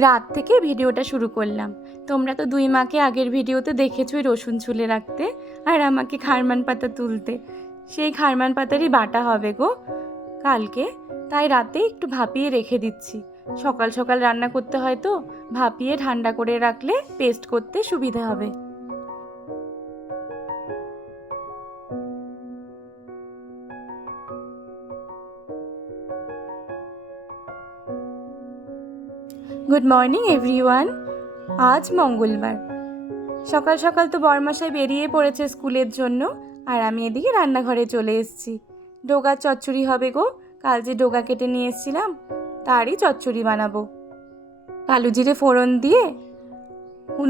রাত থেকে ভিডিওটা শুরু করলাম। তোমরা তো 2 মাকে আগের ভিডিওতে দেখেছোই রসুন ছুলে রাখতে, আর আমাকে খারমান পাতা তুলতে। সেই খারমান পাতারই বাটা হবে গো কালকে, তাই রাতে একটু ভাপিয়ে রেখে দিচ্ছি। সকাল সকাল রান্না করতে হয় তো, ভাপিয়ে ঠান্ডা করে রাখলে পেস্ট করতে সুবিধা হবে। Good morning everyone. আজ মঙ্গলবার। সকাল সকাল তো বরমশাই বেরিয়ে পড়েছে স্কুলের জন্য, আর আমি এদিকে রান্নাঘরে চলে এসেছি। ডোগার চচ্চড়ি হবে গো, কাল যে ডোগা কেটে নিয়ে এসেছিলাম তারই চচ্চড়ি বানাবো। কালো জিরে ফোড়ন দিয়ে,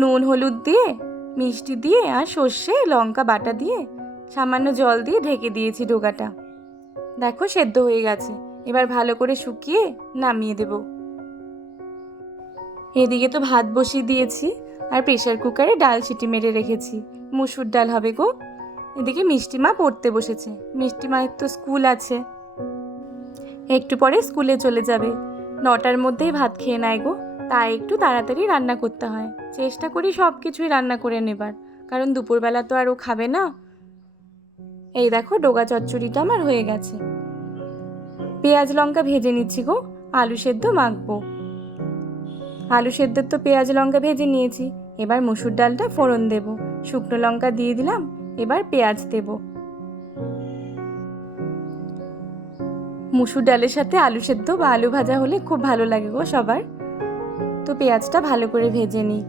নুন হলুদ দিয়ে, মিষ্টি দিয়ে আর সর্ষে লঙ্কা বাটা দিয়ে সামান্য জল দিয়ে ঢেকে দিয়েছি ডোগাটা। দেখো সেদ্ধ হয়ে গেছে, এবার ভালো করে শুকিয়ে নামিয়ে দেব। এদিকে তো ভাত বসিয়ে দিয়েছি, আর প্রেশার কুকারে ডাল সিটি মেরে রেখেছি। মুসুর ডাল হবে গো। এদিকে মিষ্টিমা পড়তে বসেছে, মিষ্টিমায়ের তো স্কুল আছে, একটু পরে স্কুলে চলে যাবে। 9টার মধ্যেই ভাত খেয়ে নেয় গো, তাই একটু তাড়াতাড়ি রান্না করতে হয়। চেষ্টা করি সব কিছুই রান্না করে নেবার, কারণ দুপুরবেলা তো আর ও খাবে না। এই দেখো ডোগা চচ্চড়িটা আমার হয়ে গেছে। পেঁয়াজ লঙ্কা ভেজে নিচ্ছি গো, আলু সেদ্ধ মাখবো। আলু সেদ্ধর তো পেঁয়াজ লঙ্কা ভেজে নিয়েছি, এবার মসুর ডালটা ফোড়ন দেব। শুকনো লঙ্কা দিয়ে দিলাম, এবার পেঁয়াজ দেব। মুসুর ডালের সাথে আলু সেদ্ধ বা আলু ভাজা হলে খুব ভালো লাগে গো সবার। তো পেঁয়াজটা ভালো করে ভেজে নিই।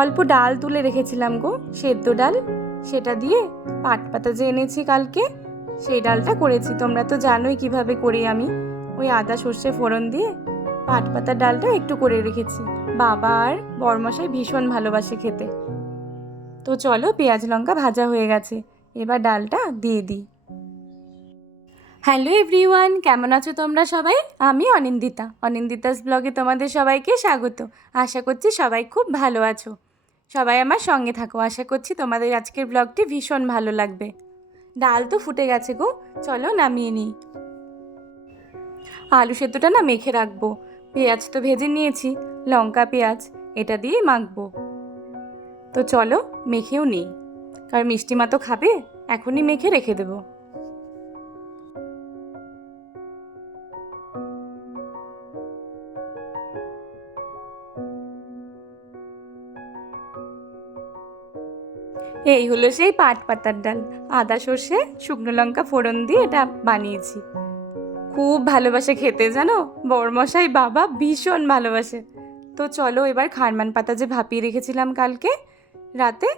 অল্প ডাল তুলে রেখেছিলাম গো, সেদ্ধ ডাল, সেটা দিয়ে পাট পাতা যে এনেছি কালকে, সেই ডালটা করেছি। তোমরা তো জানোই কিভাবে করি আমি। ওই আদা সর্ষে ফোড়ন দিয়ে পাট পাতার ডালটা একটু করে রেখেছি। বাবা আর বরমশাই ভীষণ ভালোবাসে খেতে। তো চলো, পেঁয়াজ লঙ্কা ভাজা হয়ে গেছে, এবার ডালটা দিয়ে দিই। হ্যালো এভরিওয়ান, কেমন আছো তোমরা সবাই? আমি অনিন্দিতা, অনিন্দিতাস ব্লগে তোমাদের সবাইকে স্বাগত। আশা করছি সবাই খুব ভালো আছো। সবাই আমার সঙ্গে থাকো, আশা করছি তোমাদের আজকের ব্লগটি ভীষণ ভালো লাগবে। ডাল তো ফুটে গেছে গো, চলো নামিয়ে নিই। আলু সেদ্ধটা না মেখে রাখবো। পেঁয়াজ তো ভেজে নিয়েছি, লঙ্কা পেঁয়াজ এটা দিয়ে মাখবো। তো চলো মেখেও নিই, কারণ মিষ্টিমা তো খাবে, এখনই মেখে রেখে দেবো। এই হলো সেই পাট পাতার ডাল। আদা সর্ষে শুকনো লঙ্কা ফোড়ন দিয়ে এটা বানিয়েছি। খুব ভালোবাসে খেতে, জানো, বরমশাই বাবা ভীষণ ভালোবাসে। তো চলো এবার খারমান পাতা যে ভাপিয়ে রেখেছিলাম কালকে রাতে,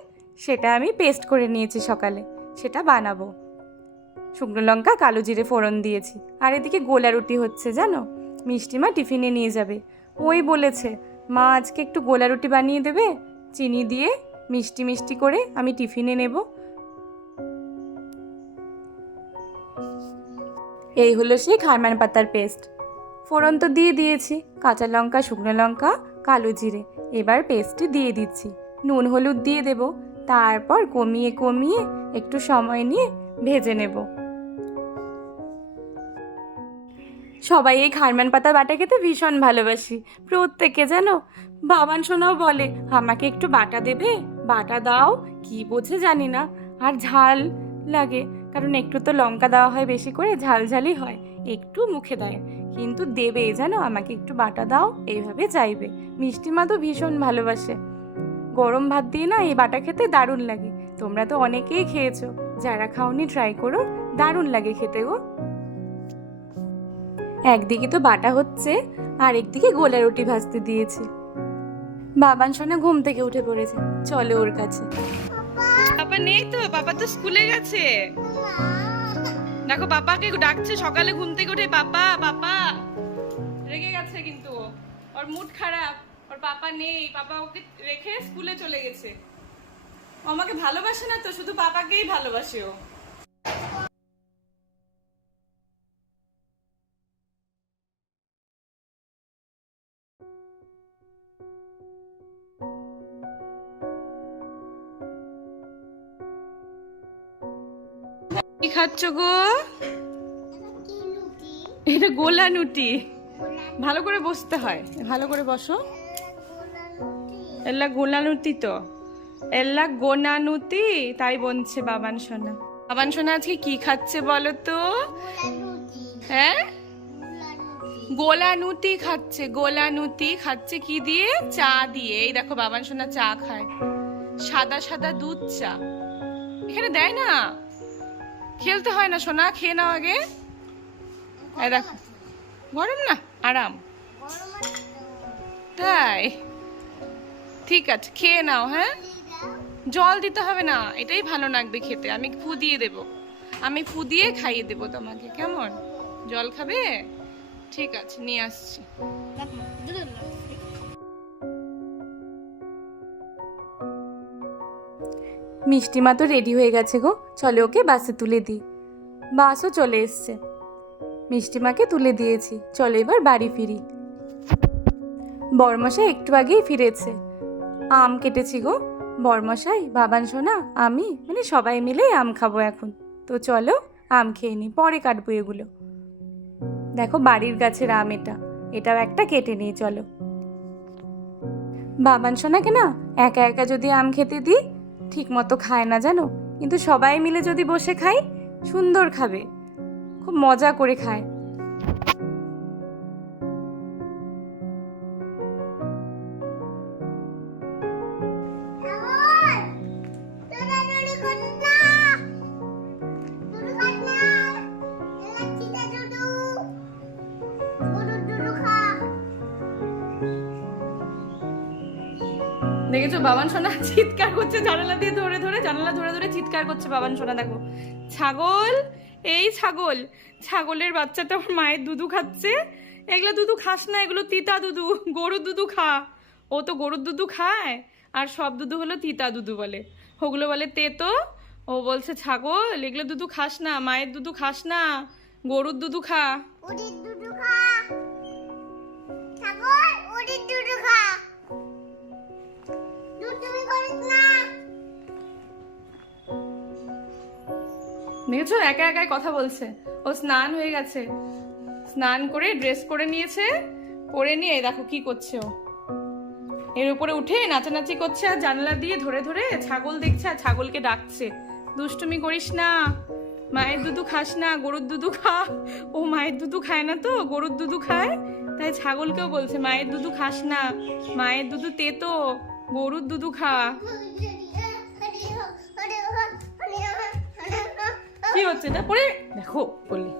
সেটা আমি পেস্ট করে নিয়েছি সকালে, সেটা বানাবো। শুকনো লঙ্কা কালো জিরে ফোড়ন দিয়েছি। আর এদিকে গোলা রুটি হচ্ছে, জানো, মিষ্টিমা টিফিনে নিয়ে যাবে। ওই বলেছে মা আজকে একটু গোলা রুটি বানিয়ে দেবে চিনি দিয়ে, মিষ্টি মিষ্টি করে, আমি টিফিনে নেব। এই হলো সেই খারমান পাতার পেস্ট। ফোড়ন তো দিয়ে দিয়েছি, কাঁচা লঙ্কা শুকনো লঙ্কা কালো জিরে। এবার পেস্টটি দিয়ে দিচ্ছি, নুন হলুদ দিয়ে দেব। তারপর কমিয়ে কমিয়ে একটু সময় নিয়ে ভেজে নেব। সবাই এই খারমান পাতা বাটা খেতে ভীষণ ভালোবাসি, প্রত্যেকে, জানো। বাবান সোনাও বলে আমাকে একটু বাটা দেবে, বাটা দাও। কি বোঝে জানি না, আর ঝাল লাগে, কারণ একটু তো লঙ্কা দেওয়া হয় বেশি করে, ঝালঝালি হয়, একটু মুখে দেয়, কিন্তু দেবে, জানো, আমাকে একটু বাটা দাও এইভাবে চাইবে। মিষ্টিমা তো ভীষণ ভালোবাসে। গরম ভাত দিয়ে না এই বাটা খেতে দারুণ লাগে। তোমরা তো অনেকেই খেয়েছো, যারা খাওনি ট্রাই করো, দারুণ লাগে খেতে গো। একদিকে তো বাটা হচ্ছে, আর একদিকে গোলা রুটি ভাজতে দিয়েছি। বাবান সোনা ঘুম থেকে উঠে পড়েছে, চলো ওর কাছে। পাপা নেই তো, পাপা তো স্কুলে গেছে। দেখো পাপাকে ডাকছে সকালে ঘুম থেকে উঠে, পাপা পাপা। রেগে গেছে কিন্তু, ওর মুড খারাপ, ওর পাপা নেই, পাপা ওকে রেখে স্কুলে চলে গেছে। ও আমাকে ভালোবাসে না তো, শুধু পাপাকেই ভালোবাসে ও। কি খাচ্ছ গো? এটা গোলা নুটি, ভালো করে বসতে হয়, ভালো করে বসো। এল্লা গোনানুতি তো, এল্লা গোনানুতি, তাই বলছে বাবান সোনা। বাবান সোনা আজকে কি খাচ্ছে বলো তো? হ্যাঁ, গোলানুতি খাচ্ছে, গোলানুতি খাচ্ছে কি দিয়ে? চা দিয়ে। এই দেখো বাবান সোনা চা খায়, সাদা সাদা দুধ চা। এখানে দেয় না, খেলতে হয় না সোনা, খেয়ে নাও আগে। এই দেখো, গরম না, আরাম। তাই ঠিক আছে, খেয়ে নাও। হ্যাঁ, জল দিতে হবে না, এটাই ভালো লাগবে খেতে। আমি ফু দিয়ে দেব, আমি ফু দিয়ে খাইয়ে দেবো তোমাকে, কেমন? জল খাবে? ঠিক আছে, নিয়ে আসছি। মিষ্টিমা তো রেডি হয়ে গেছে গো, চলে ওকে বাসে তুলে দিই। বাসও চলে এসছে, মিষ্টিমাকে তুলে দিয়েছি, চলো এবার বাড়ি ফিরি। বরমশাই একটু আগেই ফিরেছে, আম কেটেছি গো। বরমশাই, বাবান সোনা, আমি, মানে সবাই মিলে আম খাবো এখন। তো চলো আম খেয়ে নিই, পরে কাটবো এগুলো। দেখো বাড়ির গাছের আম, এটাও একটা কেটে নিই, চলো। বাবান সোনাকে না একা একা যদি আম খেতে দিই ঠিক মতো খায় না জানো, কিন্তু সবাই মিলে যদি বসে খাই সুন্দর খাবে, খুব মজা করে খায়। দেখেছো বাবান সোনা চিৎকার করছে, জানালা দিয়ে ধরে ধরে, জানালা ধরে ধরে চিৎকার করছে বাবান সোনা। দেখো ছাগল, এই ছাগল, ছাগলের বাচ্চাটা ওর মায়ের দুধু খাচ্ছে। এগুলো দুধু খাস না, এগুলো তিতা দুধু, গরুর দুধু খা। ও তো গরুর দুধু খায়, আর সব দুধু হলো তিতা দুধু বলে, ওগুলো বলে তেতো। ও বলছে ছাগল, এগুলো দুধু খাস না, মায়ের দুধু খাস না, গরুর দুধু খা। দেখেছো একা একাই কথা বলছে। ও স্নান হয়ে গেছে, স্নান করে ড্রেস করে নিয়েছে, পরে নিয়ে দেখো কি করছে। ও এর উপরে উঠে নাচানাচি করছে, আর জানলা দিয়ে ধরে ধরে ছাগল দেখছে আর ছাগলকে ডাকছে, দুষ্টুমি করিস না, মায়ের দুধু খাস না, গরুর দুধু খা। ও মায়ের দুধু খায় না তো, গরুর দুধু খায়, তাই ছাগলকেও বলছে মায়ের দুধু খাস না, মায়ের দুধু তেতো, গরুর দুধু খা। কি হচ্ছে এটা পরে? দেখো বললি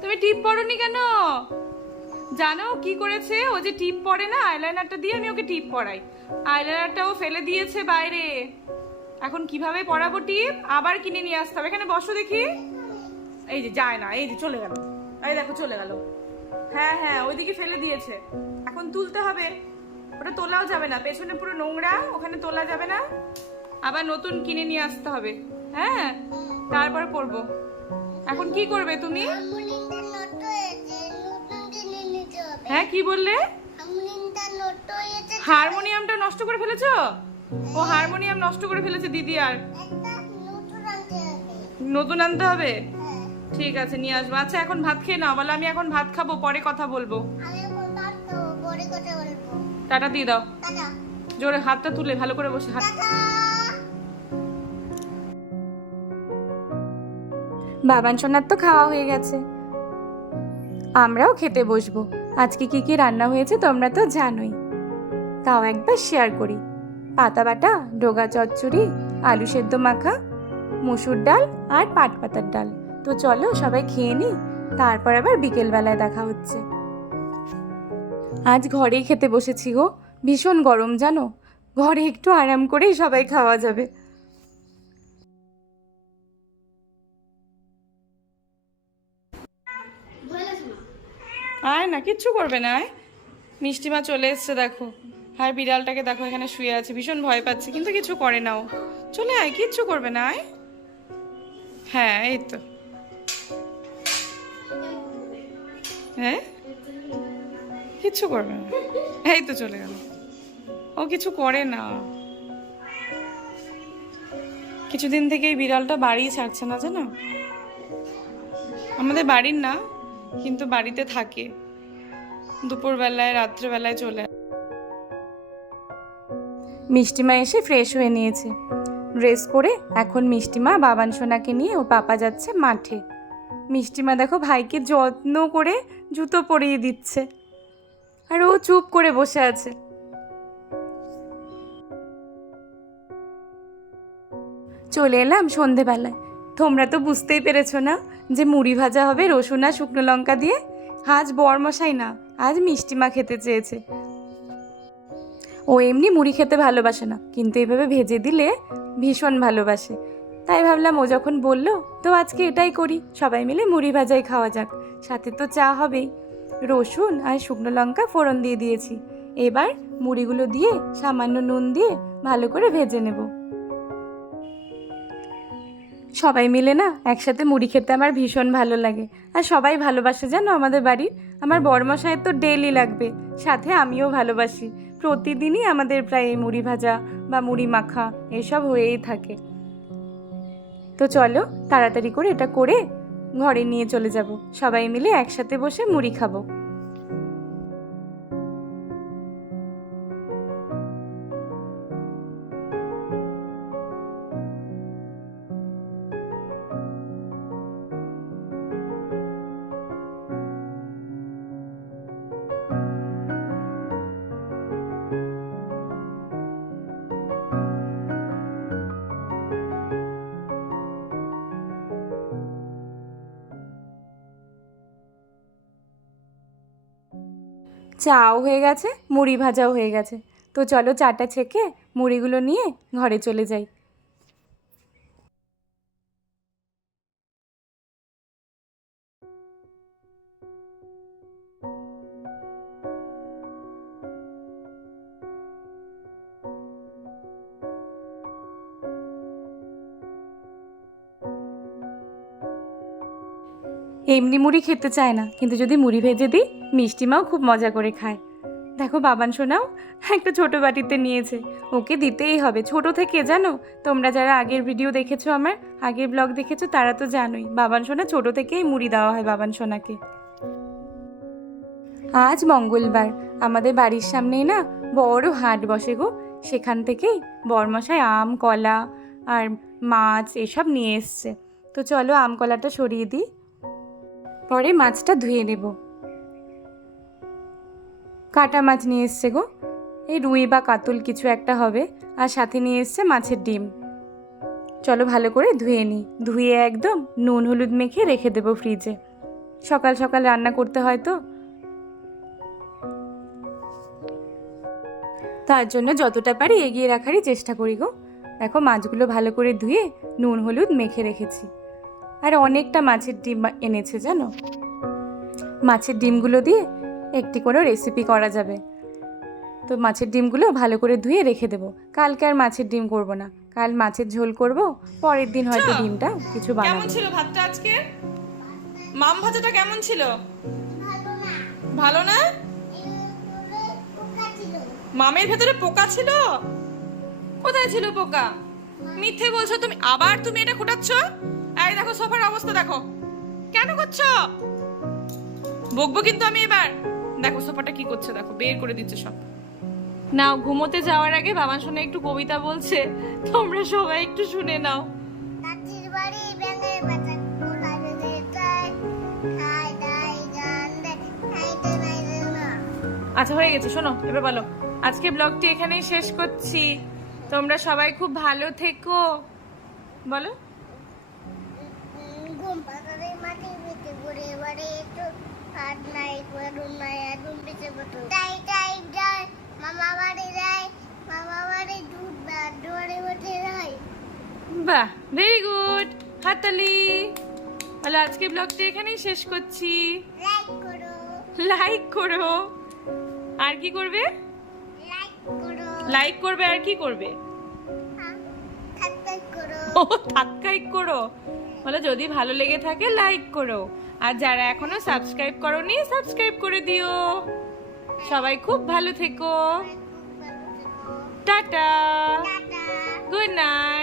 তুমি টিপ পরনি কেন? জানো কি করেছে ও? যে টিপ পরে না, আইলাইনারটা দিয়ে আমি ওকে টিপ পরাই, আইলাইনারটাও ফেলে দিয়েছে বাইরে। এখন কিভাবে পরাবো টিপ? আবার কিনে নিয়ে আসতে হবে। এখানে বসো দেখি। এই যে যায় না, এই যে চলে গেল, এই দেখো চলে গেল। হ্যাঁ হ্যাঁ, ওইদিকে ফেলে দিয়েছে, এখন তুলতে হবে। ওটা তোলাও যাবে না, পেছনে পুরো নোংরা, ওখানে তোলা যাবে না, আবার নতুন কিনে নিয়ে আসতে হবে। হ্যাঁ, তারপরে পরবো। এখন কি করবে তুমি? হ্যাঁ কি বললে? হারমোনিয়ামটা নষ্ট করে ফেলেছো? ও হারমোনিয়াম নষ্ট করে ফেলেছে দিদি, আর নতুন আনতে হবে। ঠিক আছে, নিয়ে আসবো। আচ্ছা এখন ভাত খেয়ে নাও। বলো আমি এখন ভাত খাবো, পরে কথা বলবো। টাটা দিয়ে দাও, জোরে হাতটা তুলে ভালো করে বসে হাত। বাবান সোনার তো খাওয়া হয়ে গেছে, আমরাও খেতে বসবো। আজকে কি কি রান্না হয়েছে তোমরা তো জানোই, তাও একবার শেয়ার করি। পাতা বাটা, ডোগা চচ্চড়ি, আলু সেদ্ধ মাখা, মসুর ডাল আর পাট পাতার ডাল। তো চলো সবাই খেয়ে নিই, তারপর আবার বিকেলবেলায় দেখা হচ্ছে। আজ ঘরেই খেতে বসেছি গো, ভীষণ গরম জানো, ঘরে একটু আরাম করেই সবাই খাওয়া যাবে। আয় না, কিচ্ছু করবে না, আয়। মিষ্টিমা চলে এসছে দেখো, আর বিড়ালটাকে দেখো এখানে শুয়ে আছে, ভীষণ ভয় পাচ্ছে, কিন্তু কিছু করে না ও। চলে আয়, কিচ্ছু করবে না, আয়। হ্যাঁ এই তো, হ্যাঁ কিচ্ছু করবে না, এই তো চলে গেল। ও কিছু করে না, কিছুদিন থেকে এই বিড়ালটা বাড়ি ছাড়ছে না জানো, আমাদের বাড়ির না, কিন্তু বাড়িতে থাকে, দুপুরবেলায় রাত্রেবেলায় চলে আসে। মিষ্টিমা এসে ফ্রেশ হয়ে নিয়েছে, ড্রেস পরে এখন মিষ্টিমা বাবান সোনাকে নিয়ে ও পাপা যাচ্ছে মাঠে। মিষ্টিমা দেখো ভাইকে যত্ন করে জুতো পরিয়ে দিচ্ছে, আর ও চুপ করে বসে আছে। চলে এলাম সন্ধেবেলায়। তোমরা তো বুঝতেই পেরেছো না যে মুড়ি ভাজা হবে রসুন আর শুকনো লঙ্কা দিয়ে। আজ বরমশাই না, আজ মিষ্টিমা খেতে চেয়েছে। ও এমনি মুড়ি খেতে ভালোবাসে না, কিন্তু এভাবে ভেজে দিলে ভীষণ ভালোবাসে। তাই ভাবলাম ও যখন বললো তো আজকে এটাই করি, সবাই মিলে মুড়ি ভাজাই খাওয়া যাক, সাথে তো চা হবেই। রসুন আর শুকনো লঙ্কা ফোড়ন দিয়ে দিয়েছি, এবার মুড়িগুলো দিয়ে সামান্য নুন দিয়ে ভালো করে ভেজে নেব। সবাই মিলে না একসাথে মুড়ি খেতে আমার ভীষণ ভালো লাগে, আর সবাই ভালোবাসে জানো আমাদের বাড়ির। আমার বরমশাইয়ের তো ডেইলি লাগবে, সাথে আমিও ভালোবাসি। প্রতিদিনই আমাদের প্রায় এই মুড়ি ভাজা বা মুড়ি মাখা এসব হয়েই থাকে। তো চলো তাড়াতাড়ি করে এটা করে ঘরে নিয়ে চলে যাব, সবাই মিলে একসাথে বসে মুড়ি খাবো। চাও হয়ে গেছে, মুড়ি ভাজাও হয়ে গেছে। তো চলো চাটা ছেঁকে মুড়িগুলো নিয়ে ঘরে চলে যাই। এমনি মুড়ি খেতে চায় না, কিন্তু যদি মুড়ি ভেজে দিই মিষ্টিমাও খুব মজা করে খায়। দেখো বাবান সোনাও একটা ছোটো বাটিতে নিয়েছে, ওকে দিতেই হবে ছোট থেকে। জানো তোমরা যারা আগের ভিডিও দেখেছো, আমার আগের ব্লগ দেখেছো, তারা তো জানোই বাবান সোনা ছোটো থেকেই মুড়ি দেওয়া হয় বাবান সোনাকে। আজ মঙ্গলবার, আমাদের বাড়ির সামনেই না বড় হাট বসে গো। সেখান থেকেই বরমশাই আম কলা আর মাছ এসব নিয়ে এসছে। তো চলো আম কলাটা সরিয়ে দিই, পরে মাছটা ধুয়ে নেব। কাটা মাছ নিয়ে এসছে গো, এই রুই বা কাতল কিছু একটা হবে, আর সাথে নিয়ে এসছে মাছের ডিম। চলো ভালো করে ধুয়ে নিই, ধুয়ে একদম নুন হলুদ মেখে রেখে দেবো ফ্রিজে। সকাল সকাল রান্না করতে হয় তো, তার জন্য যতটা পারি এগিয়ে রাখারই চেষ্টা করি গো। দেখো মাছগুলো ভালো করে ধুয়ে নুন হলুদ মেখে রেখেছি, আর অনেকটা মাছের ডিম এনেছে জানো। মাছের ডিমগুলো দিয়ে একটি কোনো রেসিপি করা যাবে। তো মাছের ডিমগুলো ভালো করে ধুয়ে রেখে দেবো। কালকে আর মাছের ডিম করব না, কাল মাছের ঝোল করব, পরের দিন হয়তো ডিমটা কিছু বানাবো। কেমন ছিল ভাতটা আজকে? মাম ভাজাটা কেমন ছিল? ভালো না? মামের ভেতরে পোকা ছিল? কোথায় ছিল পোকা? মিথ্যে বলছো তুমি, আবার তুমি এটা খোটাচ্ছ। এই দেখো সোফার অবস্থা দেখো, কেন করছো? বকবো কিন্তু আমি এবার। দেখো সোফাটা কি করছে, দেখো বের করে দিচ্ছে সব। নাও ঘুমোতে যাওয়ার আগে বাবা শুনে একটু কবিতা বলছে, তোমরা সবাই একটু শুনে নাও। আচ্ছা হয়ে গেছে, শোনো এবার বলো। আজকে ব্লগটি এখানেই শেষ করছি, তোমরা সবাই খুব ভালো থেকো। বলো। বাহ, ভেরি গুড, হাততালি। বলো আজকে ব্লগটি এখানেই শেষ করছি। লাইক করো। আর কি করবে? লাইক করবে, আর কি করবে? ও সাবস্ক্রাইব করো। বলো যদি ভালো লেগে থাকে লাইক করো, আর যারা এখনো সাবস্ক্রাইব করোনি সাবস্ক্রাইব করে দিও। সবাই খুব ভালো থেকো। Tata, good night.